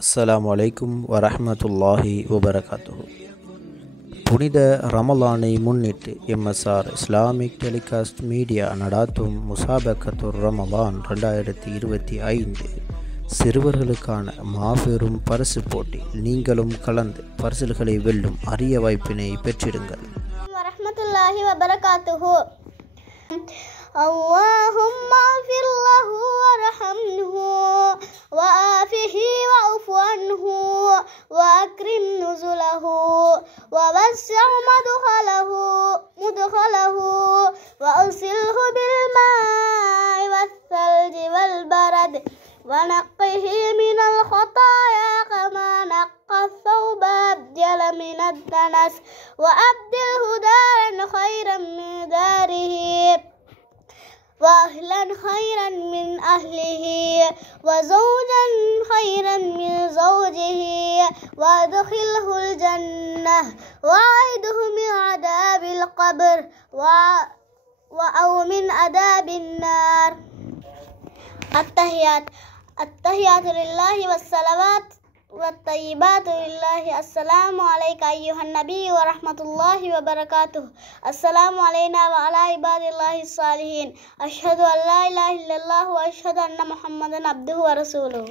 அஸ்ஸலாமு அலைக்கும் வரஹ்மத்துல்லாஹி வபரகாத்துஹு. புனித ரமலானை முன்னிட்டு எம்எஸ்ஆர் இஸ்லாமிக் டெலிகாஸ்ட் மீடியா நடாத்தும் முசாபகத்துர் ரமலான் 2025 சிறுவர்களுக்கான மாபெரும் பரிசு போட்டி. நீங்களும் கலந்து பரிசுகளை வெல்லும் அரிய வாய்ப்பினை பெற்றிடுங்கள். வரஹ்மத்துல்லாஹி வபரகாத்துஹு. اللهم اغفر له وارحمه وعافه واعف عنه واكرم نزله ووسع مدخله واغسله بالماء والثلج والبرد ونقه من الخطايا كما نقى الثوب أبجل من الدنس وأبدله دارا خيرا من داره وأهلا خيرا من أهله وزوجا خيرا من زوجه وأدخله الجنة وأعيده من عذاب القبر أو من عذاب النار. التحيات لله والصلوات والطيبات لله. السلام عليك أيها النبي ورحمة الله وبركاته. السلام علينا وعلى عباد الله الصالحين. أشهد أن لا إله إلا الله وأشهد أن محمدا عبده ورسوله.